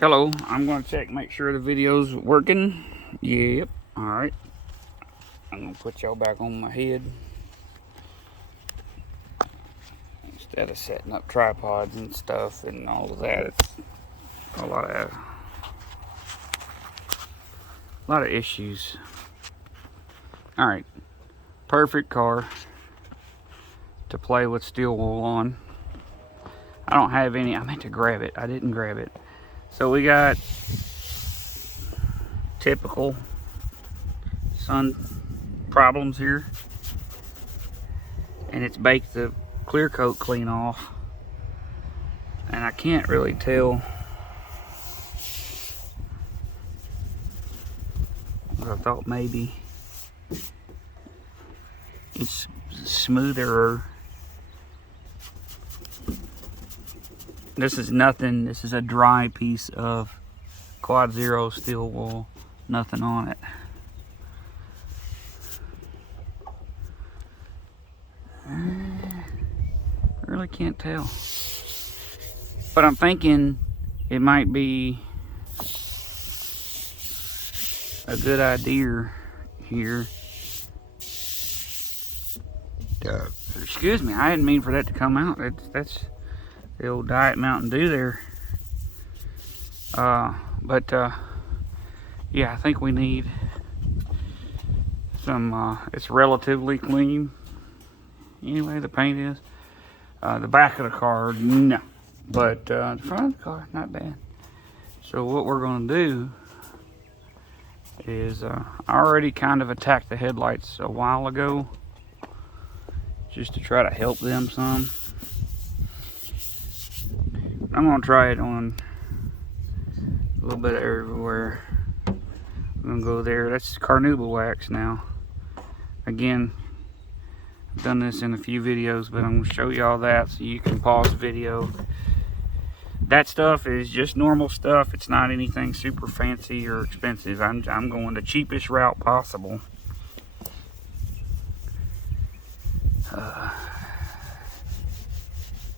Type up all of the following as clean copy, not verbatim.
Hello, I'm going to check, make sure the video's working. Yep, alright. I'm going to put y'all back on my head. Instead of setting up tripods and stuff and all of that, it's a lot of issues. Alright, perfect car to play with steel wool on. I don't have any, I meant to grab it, I didn't grab it. So we got typical sun problems here, and it's baked the clear coat clean off, and I can't really tell. I thought maybe it's smoother. This is nothing. This is a dry piece of Quad Zero steel wool, nothing on it. I really can't tell, but I'm thinking it might be a good idea here. Excuse me, I didn't mean for that to come out. That's the old Diet Mountain Dew there. Yeah, I think we need some. It's relatively clean. Anyway, the paint is. The back of the car, no. But the front of the car, not bad. So what we're going to do is, I already kind of attacked the headlights a while ago, just to try to help them some. I'm going to try it on a little bit everywhere. I'm going to go there. That's carnauba wax now. Again, I've done this in a few videos, but I'm going to show you all that so you can pause the video. That stuff is just normal stuff. It's not anything super fancy or expensive. I'm going the cheapest route possible.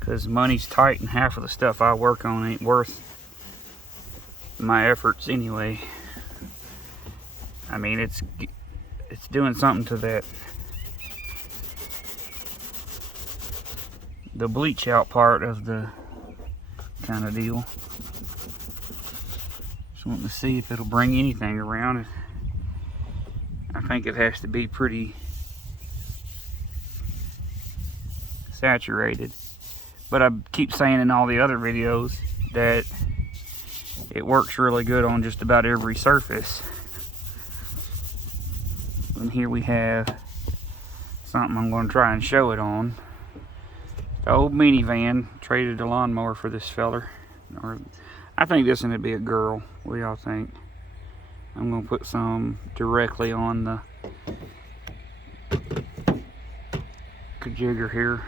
Because money's tight and half of the stuff I work on ain't worth my efforts anyway. I mean, it's doing something to that, the bleach out part of the kind of deal. Just wanting to see if it'll bring anything around. I think it has to be pretty saturated, but I keep saying in all the other videos that it works really good on just about every surface. And here we have something I'm going to try and show it on. The old minivan. Traded a lawnmower for this feller. Or I think this one would be a girl. What do y'all think? I'm going to put some directly on the jigger here.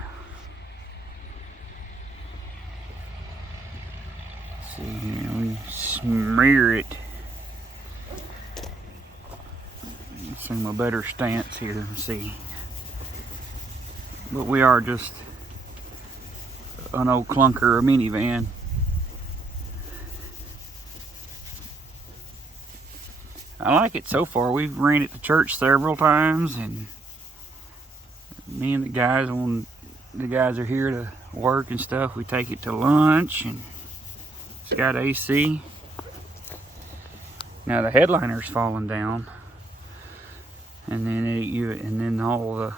Let's see here, we smear it. Assume a better stance here. See, but we are just an old clunker, a minivan. I like it so far. We've ran it to church several times, and me and the guys, when the guys are here to work and stuff, we take it to lunch, and it's got AC. Now the headliner's falling down, and then all the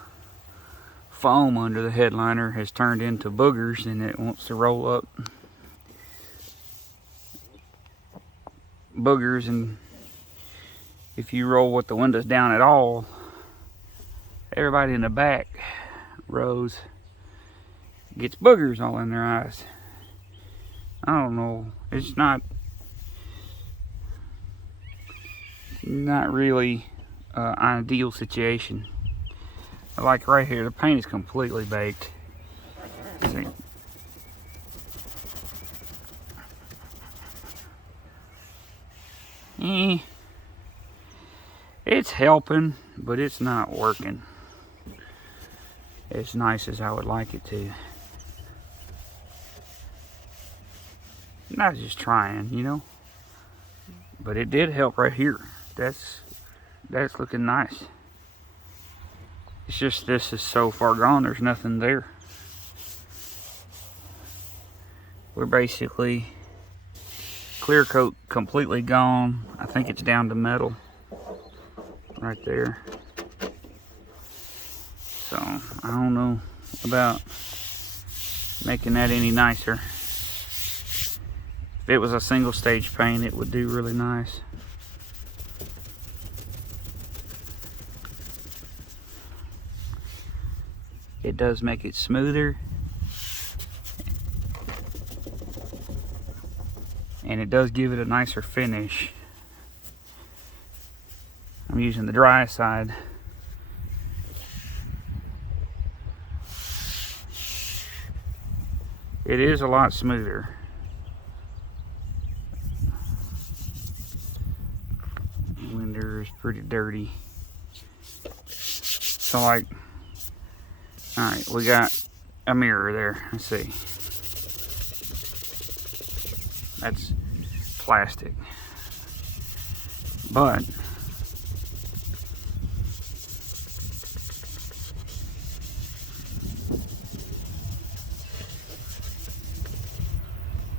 foam under the headliner has turned into boogers, and it wants to roll up boogers. And if you roll with the windows down at all, everybody in the back rows gets boogers all in their eyes. I don't know, it's not really an ideal situation. Like right here, the paint is completely baked. See? It's helping, but it's not working as nice as I would like it to. Not just trying, you know. But it did help right here. That's looking nice. It's just this is so far gone, there's nothing there. We're basically clear coat completely gone. I think it's down to metal right there. So I don't know about making that any nicer. If it was a single stage paint, it would do really nice. It does make it smoother. And it does give it a nicer finish. I'm using the dry side. It is a lot smoother. Window is pretty dirty. So like, alright, we got a mirror there. Let's see. That's plastic. But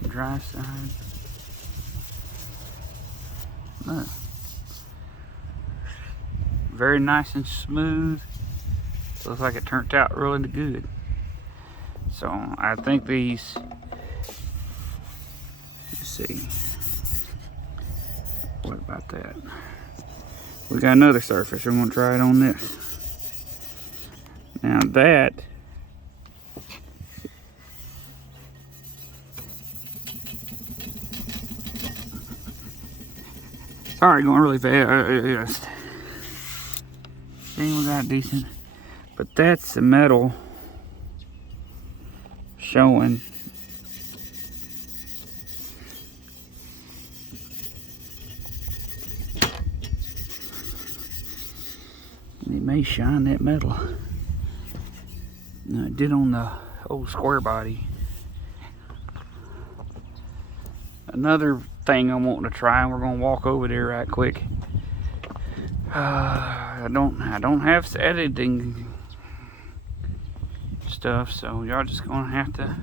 dry side. Look. Very nice and smooth. Looks like it turned out really good. So I think these, let's see. What about that? We got another surface. I'm gonna try it on this. Now that sorry, going really fast. See, we got decent, but that's the metal showing. It may shine that metal. No, it did on the old square body. Another thing I'm wanting to try, and we're gonna walk over there right quick. I don't have editing stuff, so y'all just gonna have to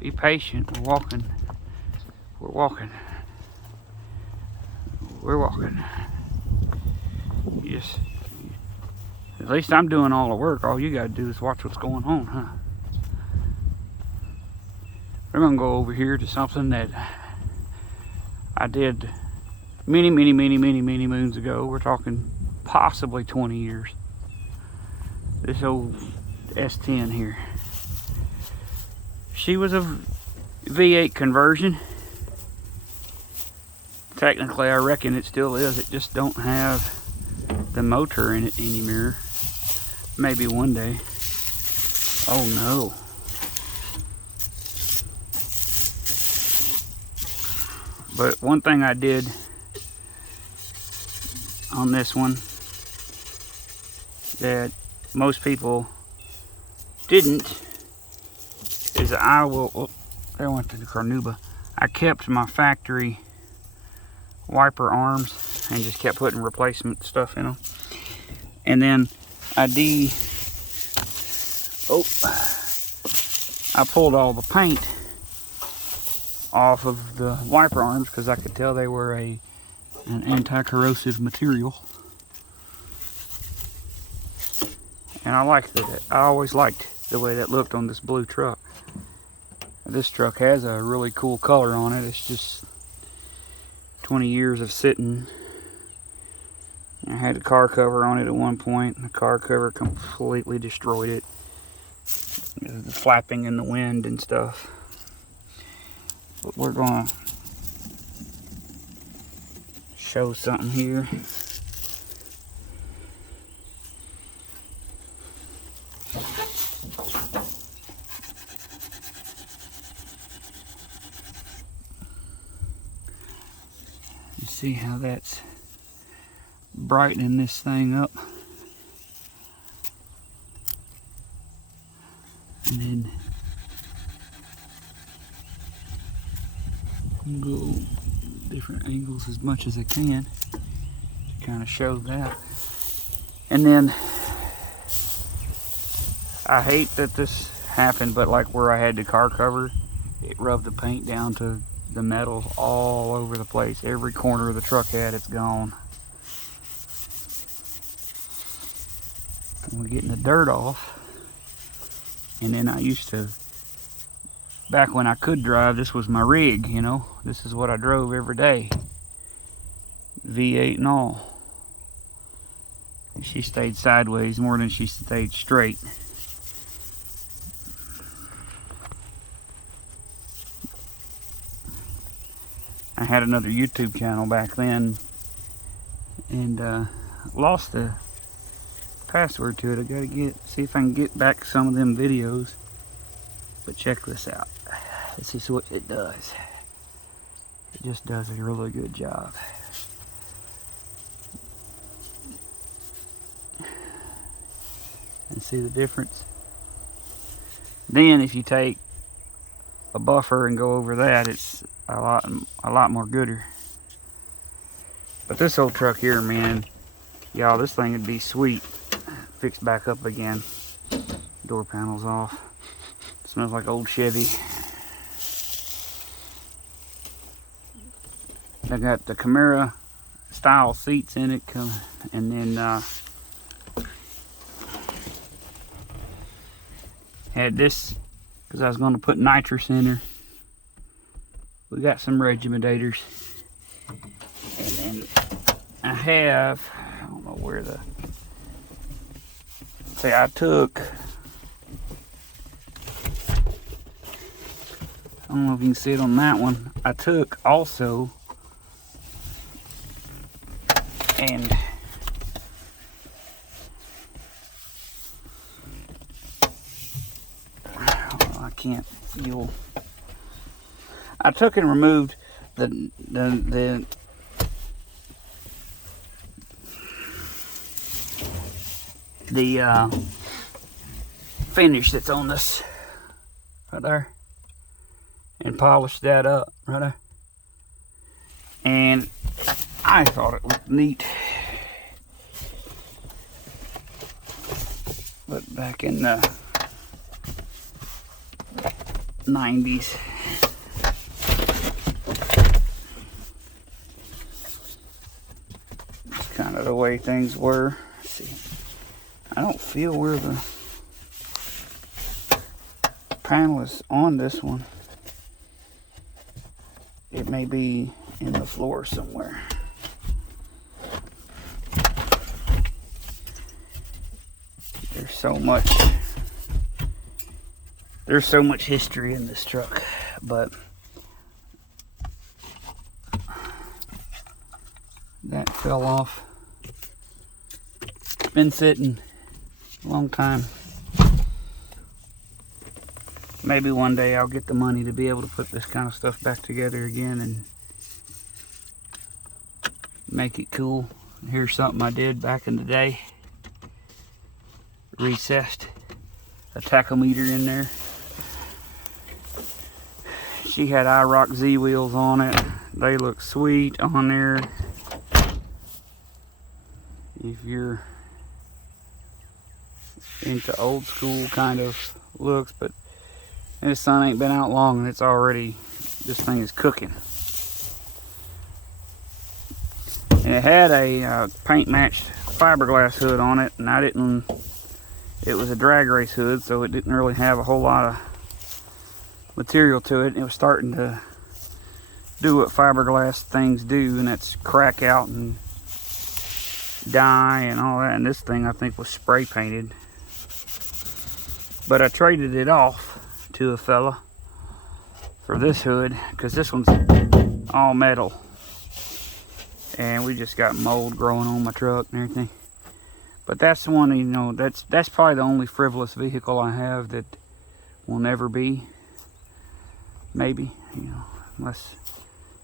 be patient. We're walking. Yes. At least I'm doing all the work. All you gotta do is watch what's going on, huh? We're gonna go over here to something that I did many moons ago. We're talking possibly 20 years. This old S10 here. She was a V8 conversion. Technically, I reckon it still is. It just don't have the motor in it anymore. Maybe one day. Oh no. But one thing I did on this one that most people didn't is I will, oh, there went to the carnauba. I kept my factory wiper arms and just kept putting replacement stuff in them. And then I pulled all the paint off of the wiper arms because I could tell they were an anti-corrosive material. And I liked it. I always liked the way that looked on this blue truck. This truck has a really cool color on it. It's just 20 years of sitting. I had a car cover on it at one point, and the car cover completely destroyed it. The flapping in the wind and stuff. But we're gonna show something here. You see how that's brightening this thing up. And then go different angles as much as I can to kind of show that. And then I hate that this happened, but like where I had the car cover, it rubbed the paint down to the metal all over the place. Every corner of the truck had, it's gone. And we're getting the dirt off. And then I used to, back when I could drive, this was my rig, you know. This is what I drove every day. V8 and all. And she stayed sideways more than she stayed straight. I had another YouTube channel back then and lost the password to it. I gotta see if I can get back some of them videos. But check this out. This is what it does. It just does a really good job. And see the difference? Then if you take a buffer and go over that, it's a lot more gooder. But this old truck here, man, y'all, this thing would be sweet fixed back up again. Door panels off. Smells like old Chevy. I got the Camaro style seats in it, and then had this because I was going to put nitrous in her. We got some regimentators, and then I have, I don't know where the, say I took, I don't know if you can see it on that one, I took also, and I can't, I took and removed the finish that's on this right there and polished that up right there, and I thought it looked neat. But back in the 90s, kind of the way things were. Let's see, I don't feel where the panel is on this one. It may be in the floor somewhere. There's so much history in this truck, but that fell off. It's been sitting a long time. Maybe one day I'll get the money to be able to put this kind of stuff back together again and make it cool. Here's something I did back in the day. Recessed a tachometer in there. She had IROC Z wheels on it. They look sweet on there. If you're into old school kind of looks, but this sun ain't been out long and it's already, this thing is cooking. And it had a paint matched fiberglass hood on it, and it was a drag race hood, so it didn't really have a whole lot of material to it. It was starting to do what fiberglass things do, and that's crack out and dye and all that. And this thing I think was spray painted. But I traded it off to a fella for this hood, because this one's all metal. And we just got mold growing on my truck and everything. But that's the one, you know, that's probably the only frivolous vehicle I have that will never be. Maybe, you know, unless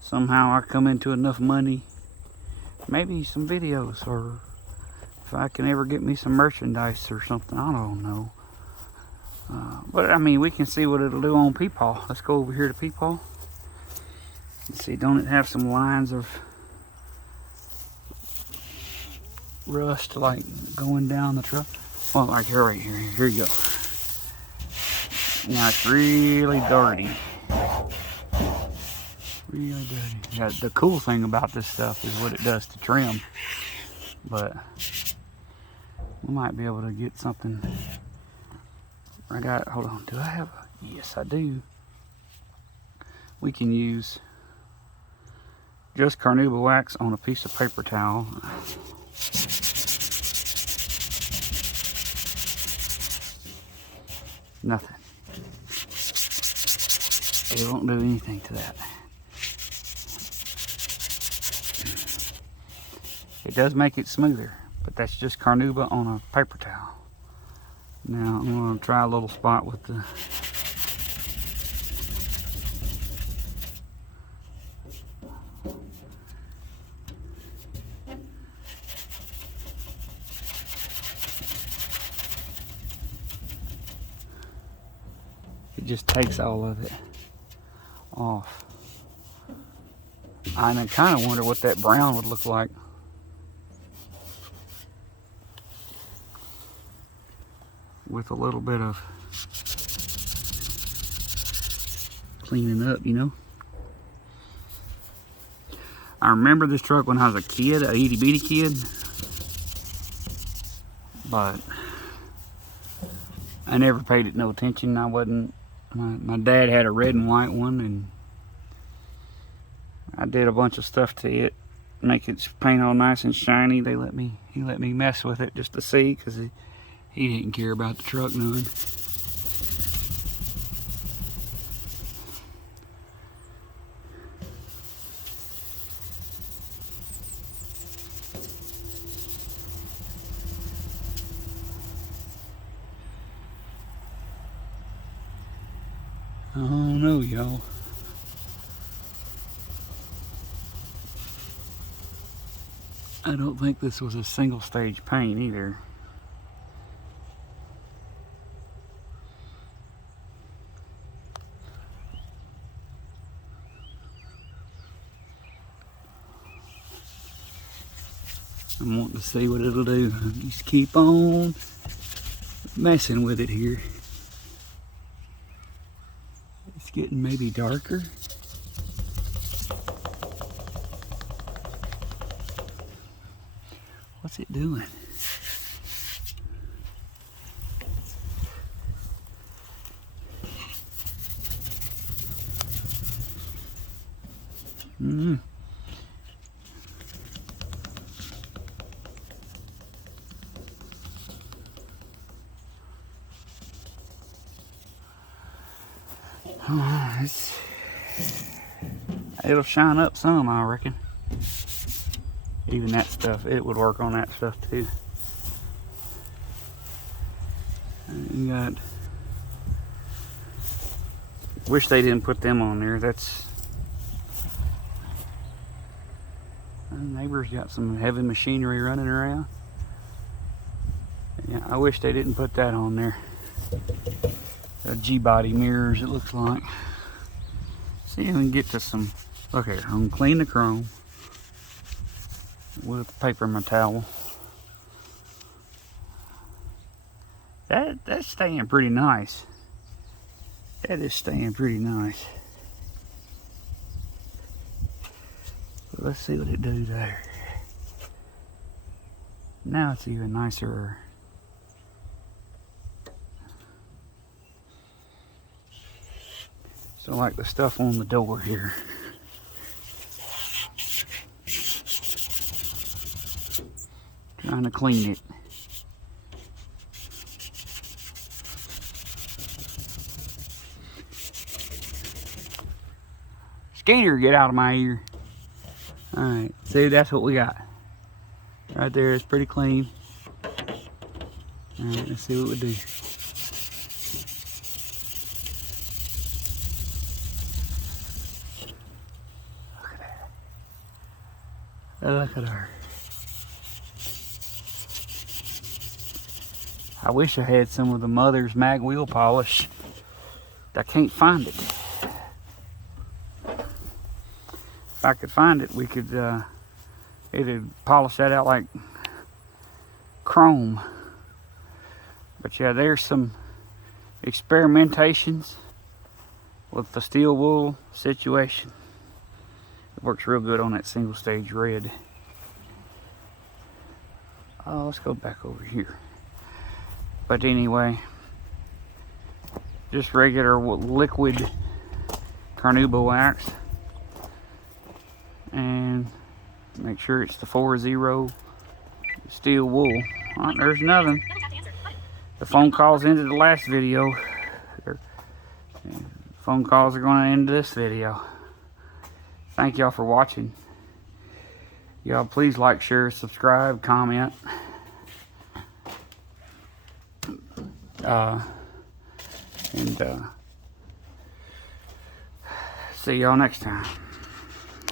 somehow I come into enough money. Maybe some videos, or if I can ever get me some merchandise or something, I don't know. But I mean, we can see what it'll do on Peepaw. Let's go over here to Peepaw. Let's see, don't it have some lines of rust like going down the truck? Well, like here, right here. Here you go. Now it's really dirty. Really dirty. Yeah, the cool thing about this stuff is what it does to trim. But we might be able to get something. I got, hold on, do I have a, yes I do. We can use just carnauba wax on a piece of paper towel. Nothing. It won't do anything to that. It does make it smoother, but that's just carnauba on a paper towel. Now I'm going to try a little spot with the it just takes all of it off. I kind of wonder what that brown would look like. With a little bit of cleaning up, you know. I remember this truck when I was a kid, a itty bitty kid, but I never paid it no attention. I wasn't, my dad had a red and white one, and I did a bunch of stuff to it, make it paint all nice and shiny. He let me mess with it just to see, because he didn't care about the truck none. I don't know, y'all. I don't think this was a single stage paint either. I'm wanting to see what it'll do. Just keep on messing with it here. It's getting maybe darker. What's it doing? Oh, it'll shine up some, I reckon. Even that stuff, it would work on that stuff too. And you got, wish they didn't put them on there. That's, the neighbor's got some heavy machinery running around. Yeah, I wish they didn't put that on there. G-body mirrors, it looks like. See if we can get to some. Look here, I'm gonna clean the chrome with paper in my towel. That's staying pretty nice. That is staying pretty nice. Let's see what it does there. Now it's even nicer. So like the stuff on the door here. Trying to clean it. Skeeter, get out of my ear. Alright, see, that's what we got. Right there, it's pretty clean. Alright, let's see what we do. Look at her. I wish I had some of the Mother's mag wheel polish. I can't find it. if I could find it, we could either polish that out like chrome. But yeah, there's some experimentations with the steel wool situation. It works real good on that single stage red. Oh, let's go back over here. But anyway, just regular liquid carnauba wax, and make sure it's the 4-0 steel wool. Oh, there's nothing. The phone calls ended the last video. Phone calls are going to end this video. Thank y'all for watching. Y'all please like, share, subscribe, comment. And see y'all next time.